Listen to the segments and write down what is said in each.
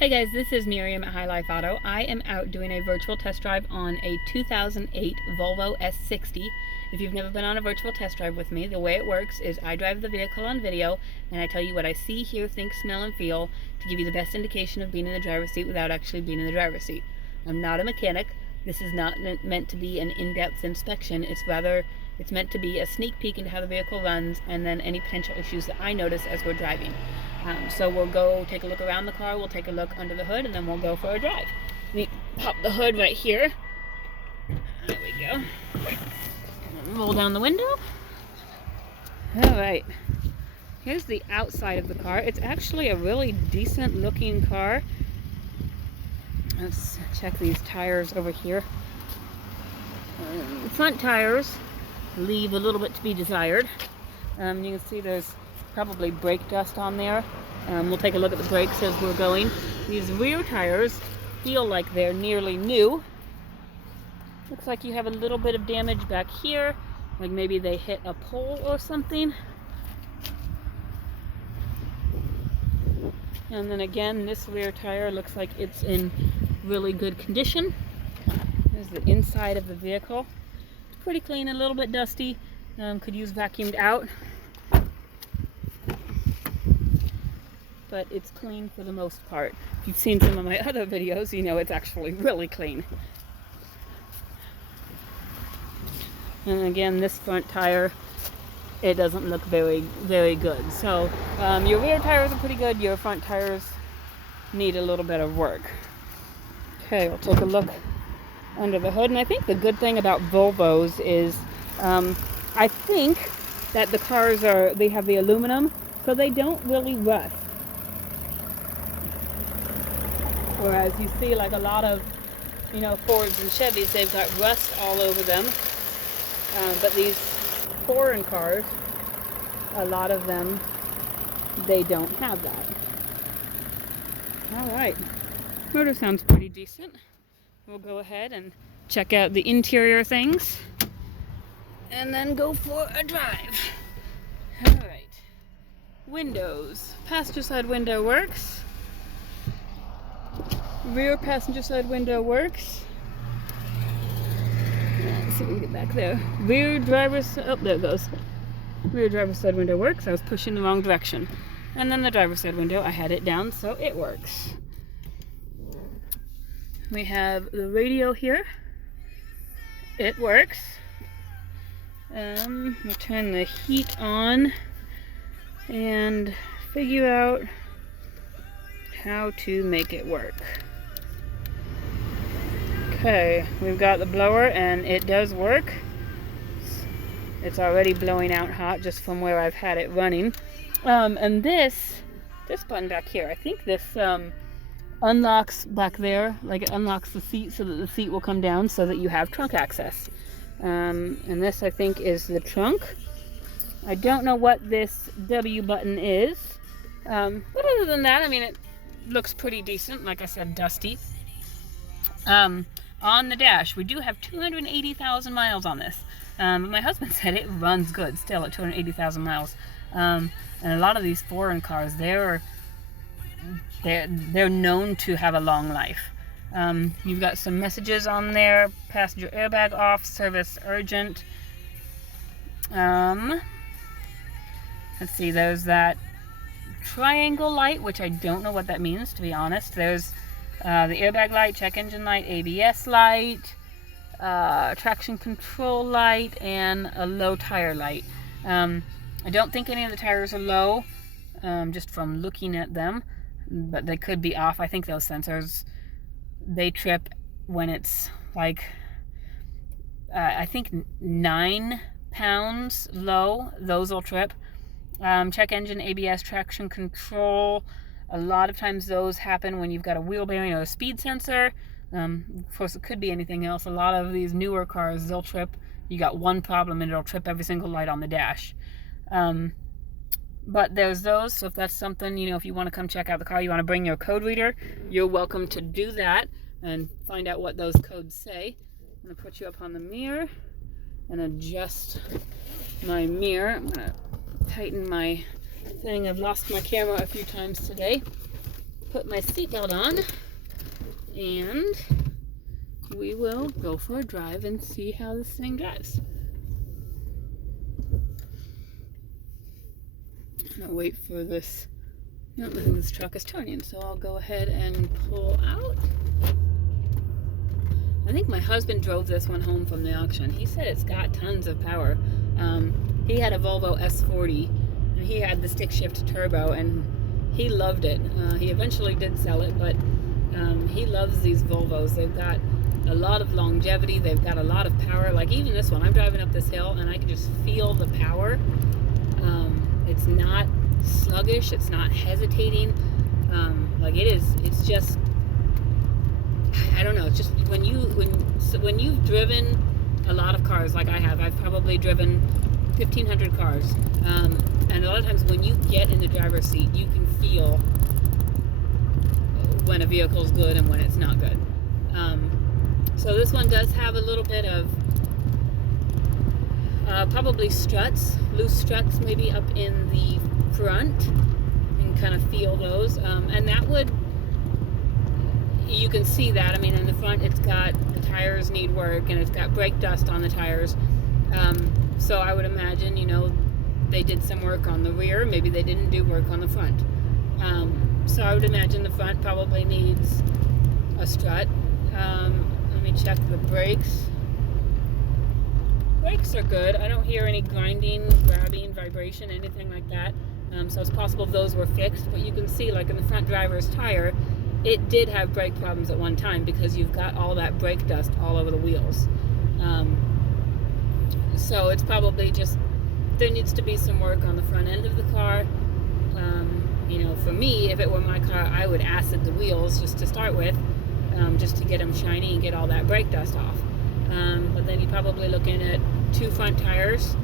Hey guys, this is Miriam at High Life Auto. I am out doing a virtual test drive on a 2008 Volvo S60. If you've never been on a virtual test drive with me, the way it works is I drive the vehicle on video and I tell you what I see, hear, think, smell, and feel to give you the best indication of being in the driver's seat without actually being in the driver's seat. I'm not a mechanic. This is not meant to be an in-depth inspection. It's meant to be a sneak peek into how the vehicle runs and then any potential issues that I notice as we're driving. So we'll go take a look around the car, we'll take a look under the hood, and then we'll go for a drive. Let me pop the hood right here. There we go. Roll down the window. Alright. Here's the outside of the car. It's actually a really decent looking car. Let's check these tires over here. Front tires leave a little bit to be desired. You can see there's probably brake dust on there. We'll take a look at the brakes as we're going. These rear tires feel like they're nearly new. Looks like you have a little bit of damage back here, like maybe they hit a pole or something. And then again, this rear tire looks like it's in really good condition. There's the inside of the vehicle. It's pretty clean, a little bit dusty. Could use vacuumed out. But it's clean for the most part. If you've seen some of my other videos, you know it's actually really clean. And again, this front tire, it doesn't look very, very good. So your rear tires are pretty good. Your front tires need a little bit of work. Okay, we'll take a look under the hood. And I think the good thing about Volvos is I think that the cars they have the aluminum, so they don't really rust. Whereas you see like a lot of, Fords and Chevys, they've got rust all over them. But these foreign cars, a lot of them, they don't have that. Alright, motor sounds pretty decent. We'll go ahead and check out the interior things and then go for a drive. Alright, windows. Passenger side window works. Rear passenger side window works. Let's see if we can get back there. Rear driver's, oh, there it goes. Rear driver's side window works. I was pushing the wrong direction. And then the driver's side window, I had it down, so it works. We have the radio here. It works. We'll turn the heat on and figure out how to make it work. Okay, we've got the blower and it does work. It's already blowing out hot just from where I've had it running. And this button back here, I think this unlocks back there, like it unlocks the seat so that the seat will come down so that you have trunk access. And this I think is the trunk. I don't know what this W button is. But other than that, I mean, it looks pretty decent. Like I said, dusty. On the dash, we do have 280,000 miles on this. My husband said it runs good still at 280,000 miles. And a lot of these foreign cars, they're known to have a long life. You've got some messages on there. Passenger airbag off, service urgent. Let's see, there's that triangle light, which I don't know what that means, to be honest. There's the airbag light, check engine light, ABS light, traction control light, and a low tire light. I don't think any of the tires are low, just from looking at them, but they could be off. I think those sensors, they trip when it's like, I think 9 pounds low, those will trip. Check engine, ABS, traction control. A lot of times those happen when you've got a wheel bearing or a speed sensor. Of course, it could be anything else. A lot of these newer cars, they'll trip. You got one problem and it'll trip every single light on the dash. But there's those, so if that's something, if you want to come check out the car, you want to bring your code reader, you're welcome to do that and find out what those codes say. I'm going to put you up on the mirror and adjust my mirror. I'm going to tighten my thing. I've lost my camera a few times today. put my seatbelt on and we will go for a drive and see how this thing drives. I'm gonna wait for this. No, I think this truck is turning, so I'll go ahead and pull out. I think my husband drove this one home from the auction. He said it's got tons of power. He had a Volvo S60, and he had the stick shift turbo, and he loved it. He eventually did sell it, but he loves these Volvos. They've got a lot of longevity. They've got a lot of power. Like even this one, I'm driving up this hill, and I can just feel the power. It's not sluggish. It's not hesitating. Like it's just, I don't know. It's just when you've driven a lot of cars like I have, I've probably driven 1,500 cars, and a lot of times when you get in the driver's seat, you can feel when a vehicle's good and when it's not good. So this one does have a little bit of probably struts, loose struts maybe up in the front. You can kind of feel those, and that would, you can see that. I mean, in the front it's got, the tires need work and it's got brake dust on the tires. So I would imagine, you know, they did some work on the rear, maybe they didn't do work on the front. So I would imagine the front probably needs a strut. Let me check the brakes. Brakes are good. I don't hear any grinding, grabbing, vibration, anything like that. So it's possible those were fixed, but you can see, like in the front driver's tire, it did have brake problems at one time because you've got all that brake dust all over the wheels. So it's probably just, there needs to be some work on the front end of the car. You know, for me, if it were my car, I would acid the wheels just to start with, just to get them shiny and get all that brake dust off. But then you're probably looking at 2 front tires.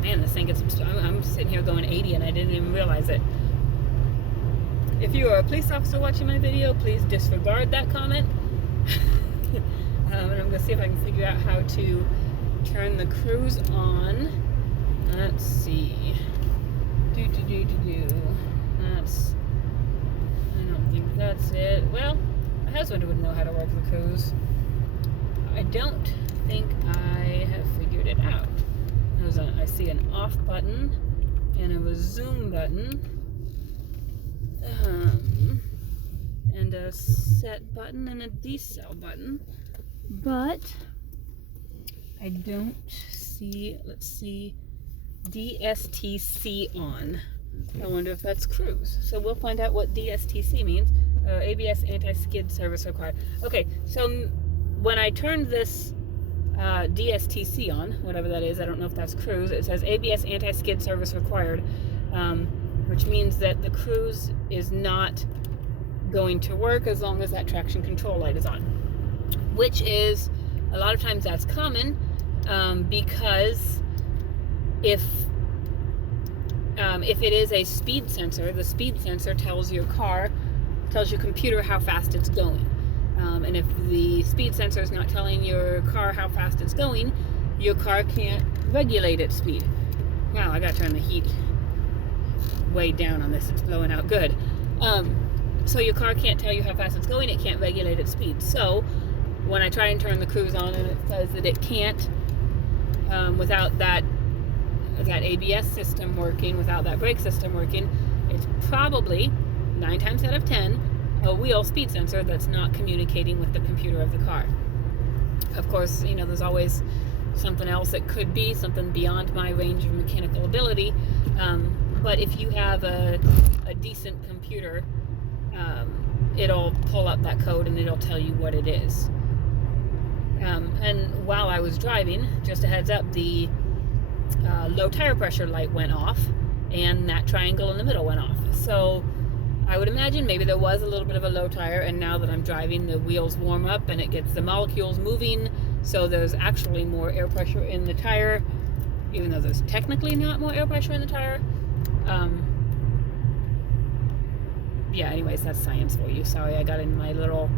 Man, this thing gets, I'm sitting here going 80 and I didn't even realize it. If you are a police officer watching my video, please disregard that comment. And I'm going to see if I can figure out how to turn the cruise on. Let's see. That's, I don't think that's it. Well, my husband would know how to work the cruise. I don't think I have figured it out. I see an off button and a resume button, and a set button and a decel button, but I don't see, let's see, DSTC on. I wonder if that's cruise. So we'll find out what DSTC means. ABS anti-skid service required. Okay, so when I turned this DSTC on, whatever that is, I don't know if that's cruise, it says ABS anti-skid service required, which means that the cruise is not going to work as long as that traction control light is on, which is, a lot of times that's common, because if it is a speed sensor, the speed sensor tells your computer how fast it's going. And if the speed sensor is not telling your car how fast it's going, your car can't regulate its speed. Wow, I gotta turn the heat way down on this. It's blowing out good. So your car can't tell you how fast it's going. It can't regulate its speed. So when I try and turn the cruise on and it says that it can't, without that ABS system working, without that brake system working, it's probably 9 times out of 10 a wheel speed sensor that's not communicating with the computer of the car. Of course, you know, there's always something else. It could be something beyond my range of mechanical ability, but if you have a decent computer, it'll pull up that code and it'll tell you what it is. And while I was driving, just a heads up, the low tire pressure light went off and that triangle in the middle went off. So I would imagine maybe there was a little bit of a low tire, and now that I'm driving, the wheels warm up and it gets the molecules moving, so there's actually more air pressure in the tire, even though there's technically not more air pressure in the tire. Yeah, anyways, that's science for you. Sorry, I got in my little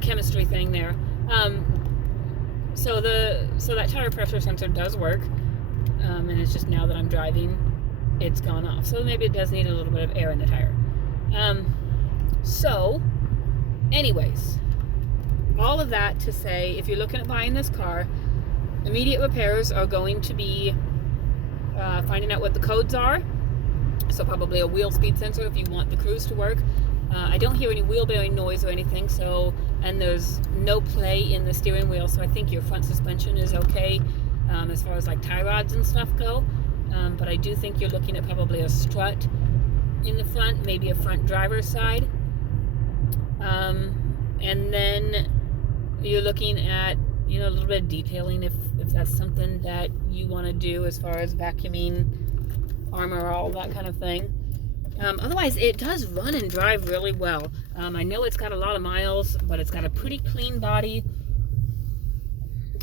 chemistry thing there. So that tire pressure sensor does work, and it's just now that I'm driving, it's gone off. So maybe it does need a little bit of air in the tire. So, anyways, all of that to say, if you're looking at buying this car, immediate repairs are going to be finding out what the codes are. So probably a wheel speed sensor if you want the cruise to work. I don't hear any wheel bearing noise or anything, so, and there's no play in the steering wheel, so I think your front suspension is okay as far as like tie rods and stuff go. But I do think you're looking at probably a strut in the front, maybe a front driver's side. And then you're looking at, you know, a little bit of detailing if that's something that you want to do as far as vacuuming, armor, all that kind of thing. Otherwise, it does run and drive really well. I know it's got a lot of miles, but it's got a pretty clean body.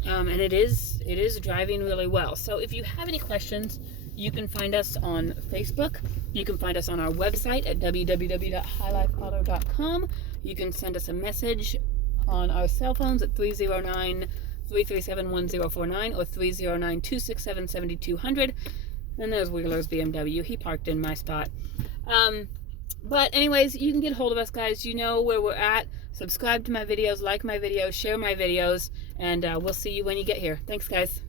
And it is driving really well. So if you have any questions, you can find us on Facebook. You can find us on our website at www.highlifeauto.com. You can send us a message on our cell phones at 309-337-1049 or 309-267-7200. And there's Wheeler's BMW. He parked in my spot. But anyways, you can get a hold of us, guys. You know where we're at. Subscribe to my videos, like my videos, share my videos, and we'll see you when you get here. Thanks, guys.